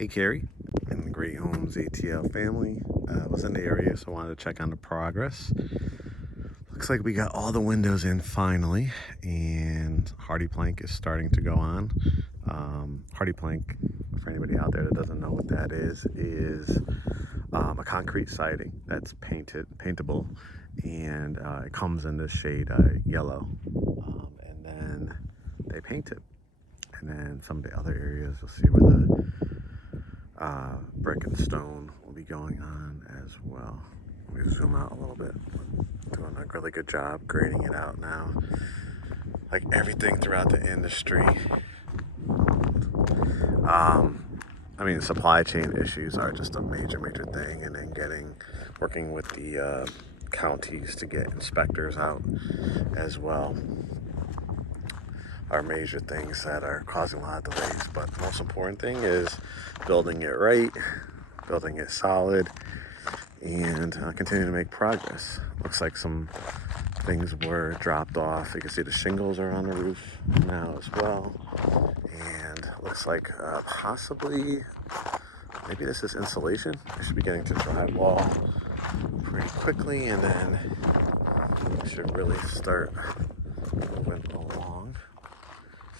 Hey Kerry and the GreatHomesATL family. Was in the area, so I wanted to check on the progress. Looks like we got all the windows in finally, and Hardy Plank is starting to go on. Hardy Plank, for anybody out there that doesn't know what that is a concrete siding that's paintable, and it comes in this shade yellow, and then they paint it. And then some of the other areas, you'll see where the brick and stone will be going on as well. Let me zoom out a little bit. Doing a really good job grading it out now. Like everything throughout the industry. I mean, supply chain issues are just a major thing, and then working with the counties to get inspectors out as well are major things that are causing a lot of delays. But the most important thing is building it right, building it solid, and continuing to make progress. Looks like some things were dropped off. You can see the shingles are on the roof now as well, and looks like possibly maybe this is insulation. I should be getting to drywall pretty quickly, and then we should really start moving along.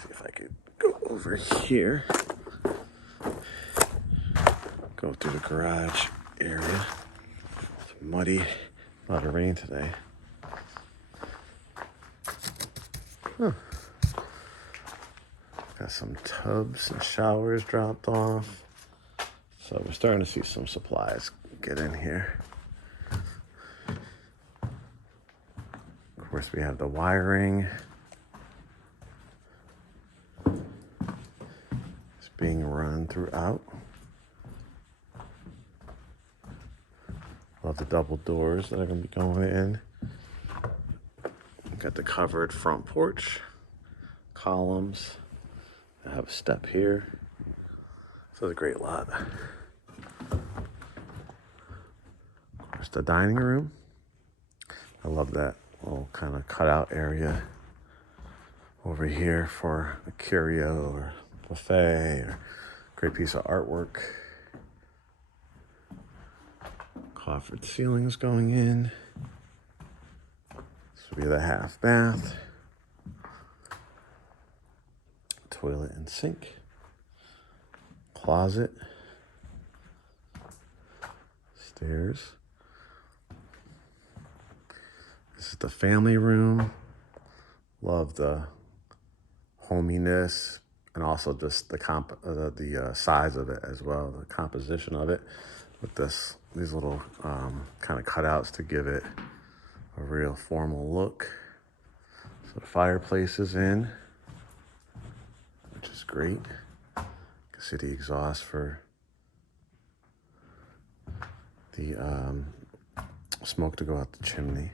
See if I could go over here, go through the garage area. It's muddy, a lot of rain today. Got some tubs and showers dropped off. So we're starting to see some supplies get in here. Of course, we have the wiring. It's being run throughout. Love the double doors that are going to be going in. Got the covered front porch, columns. I have a step here. So it's a great lot. Of course, the dining room. I love that little kind of cutout area over here for a curio or buffet or great piece of artwork. Coffered ceilings going in. This will be the half bath. Toilet and sink. Closet. Stairs. This is the family room. Love the hominess and also just the size of it as well, the composition of it with these little kind of cutouts to give it a real formal look. So the fireplace is in, which is great. You can see the exhaust for the smoke to go out the chimney.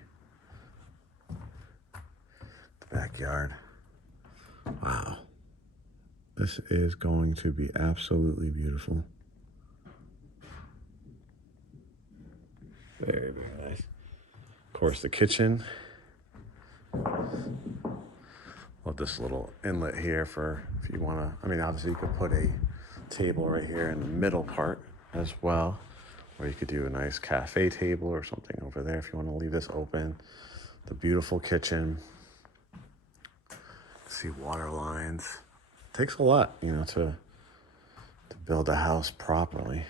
The backyard. Wow. This is going to be absolutely beautiful. Very nice. Of course, the kitchen. Love this little inlet here for if you want to, I mean, obviously you could put a table right here in the middle part as well, or you could do a nice cafe table or something over there if you want to leave this open. The beautiful kitchen. See water lines. It takes a lot, you know, to build a house properly.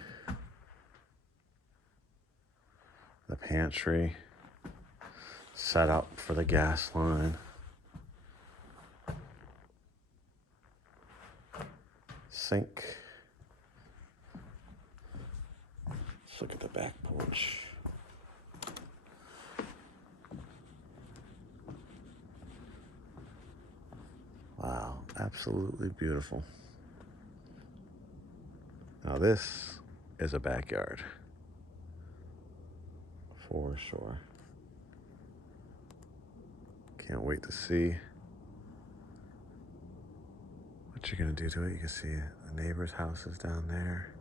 The pantry set up for the gas line. Sink. Let's look at the back porch. Wow, absolutely beautiful. Now this is a backyard. For sure. Can't wait to see what you're gonna do to it. You can see the neighbor's house is down there.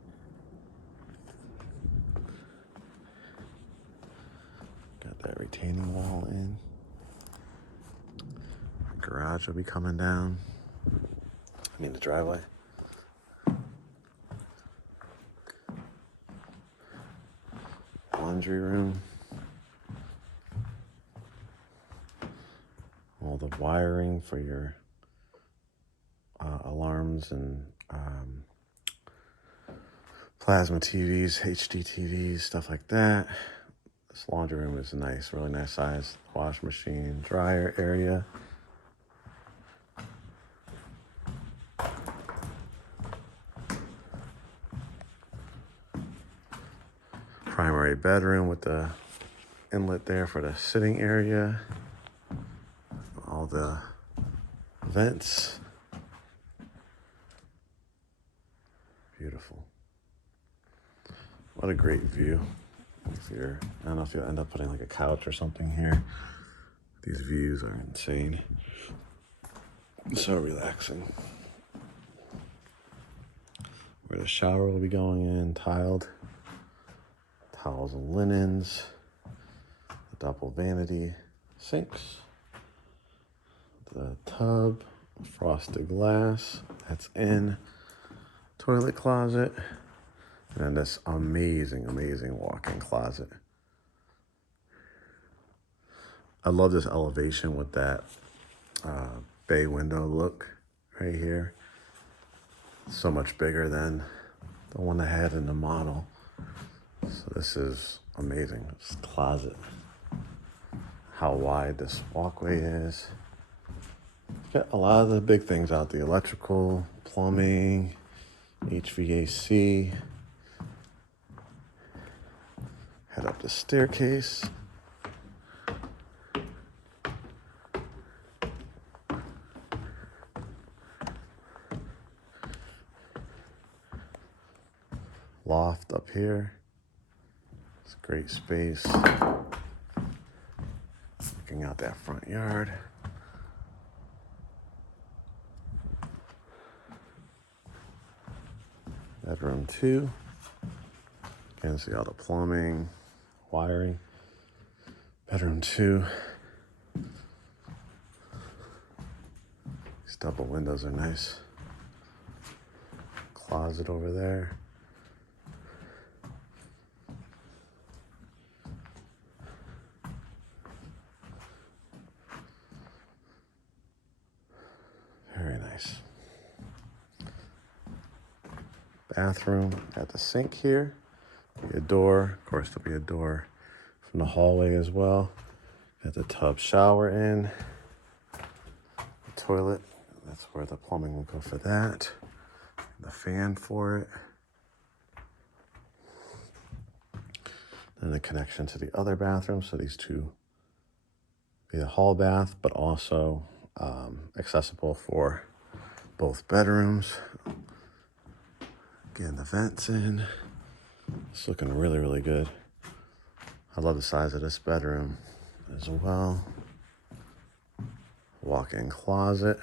Got that retaining wall in. Garage will be coming down. I mean the driveway. laundry room. All the wiring for your alarms and plasma TVs, HD TVs, stuff like that. This laundry room is nice, really nice size. Wash machine, dryer area. Primary bedroom with the inlet there for the sitting area. All the vents. Beautiful. What a great view. I don't know if you'll end up putting like a couch or something here. These views are insane. So relaxing. Where the shower will be going in, tiled. Towels and linens. The double vanity sinks. The tub, frosted glass, that's in. Toilet closet. And then this amazing, amazing walk-in closet. I love this elevation with that bay window look right here. So much bigger than the one I had in the model. So this is amazing. This closet. How wide this walkway is. Got a lot of the big things out. The electrical, plumbing, HVAC. Head up the staircase. Loft up here. It's a great space. Looking out that front yard. Bedroom 2. Again, see all the plumbing, wiring. Bedroom 2. These double windows are nice. Closet over there. Very nice. Bathroom, got the sink here. Be a door, of course there'll be a door from the hallway as well. Got the tub shower in. The toilet, that's where the plumbing will go for that. The fan for it. Then the connection to the other bathroom, so these two be the hall bath, but also accessible for both bedrooms. Again, the vents in. It's looking really, really good. I love the size of this bedroom as well. Walk-in closet.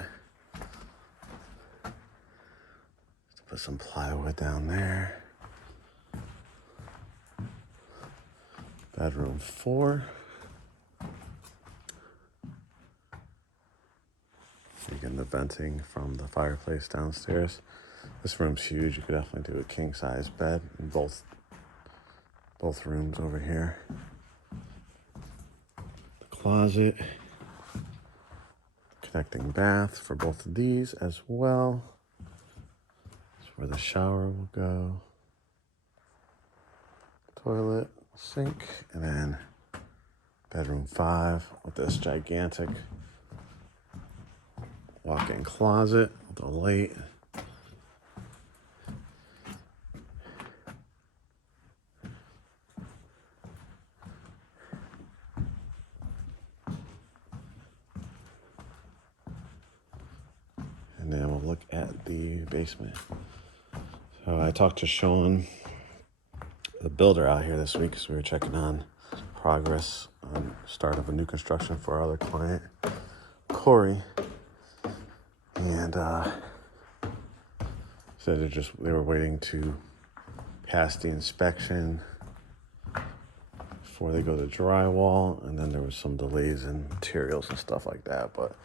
Put some plywood down there. Bedroom 4. Again, the venting from the fireplace downstairs. This room's huge. You could definitely do a king-size bed in both rooms over here. The closet. Connecting bath for both of these as well. That's where the shower will go. Toilet, sink, and then bedroom 5 with this gigantic walk-in closet with a light. And then we'll look at the basement. So I talked to Sean, the builder out here this week, because we were checking on progress on start of a new construction for our other client, Corey. And said they were waiting to pass the inspection before they go to drywall, and then there was some delays in materials and stuff like that. But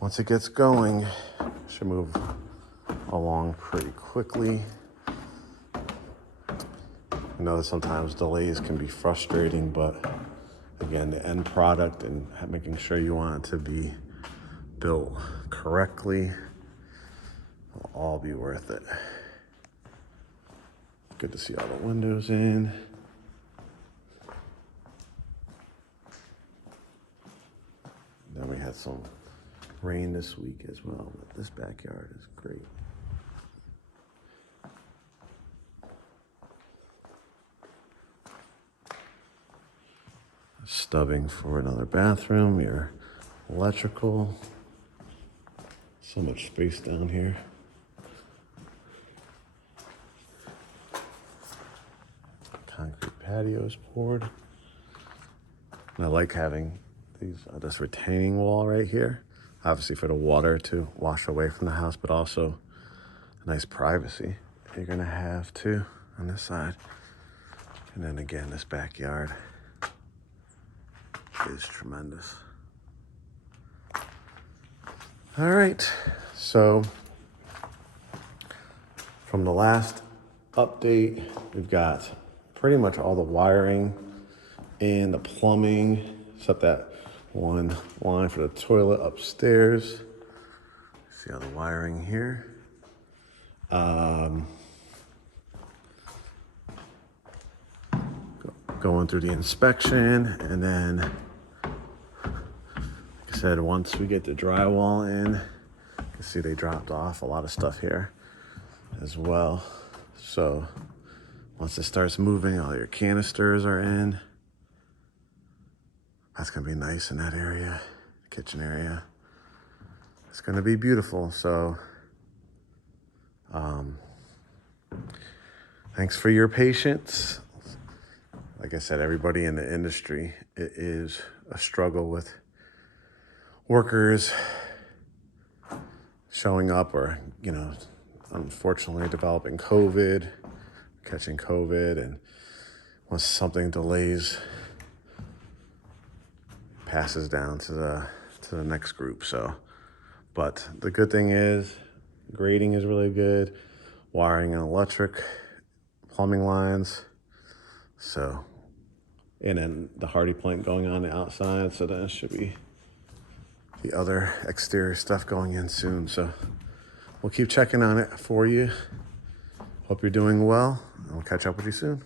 once it gets going, it should move along pretty quickly. I know that sometimes delays can be frustrating, but again, the end product and making sure you want it to be built correctly will all be worth it. Good to see all the windows in. Then we had some rain this week as well, but this backyard is great. Stubbing for another bathroom, your electrical. So much space down here. Concrete patios poured. And I like having this retaining wall right here, obviously for the water to wash away from the house, but also a nice privacy you're gonna have too on this side. And then again, this backyard is tremendous. All right, so from the last update, we've got pretty much all the wiring and the plumbing, except that one line for the toilet upstairs. See all the wiring here. Going through the inspection, and then, like I said, once we get the drywall in, you can see they dropped off a lot of stuff here as well. So once it starts moving, all your canisters are in. That's gonna be nice in that area, kitchen area. It's gonna be beautiful. So thanks for your patience. Like I said, everybody in the industry, it is a struggle with workers showing up or, unfortunately developing COVID, catching COVID, and once something delays, passes down to the next group. So, but the good thing is grading is really good, wiring and electric, plumbing lines. So, and then the hardy plank going on the outside. So then it should be the other exterior stuff going in soon. So we'll keep checking on it for you. Hope you're doing well. I'll catch up with you soon.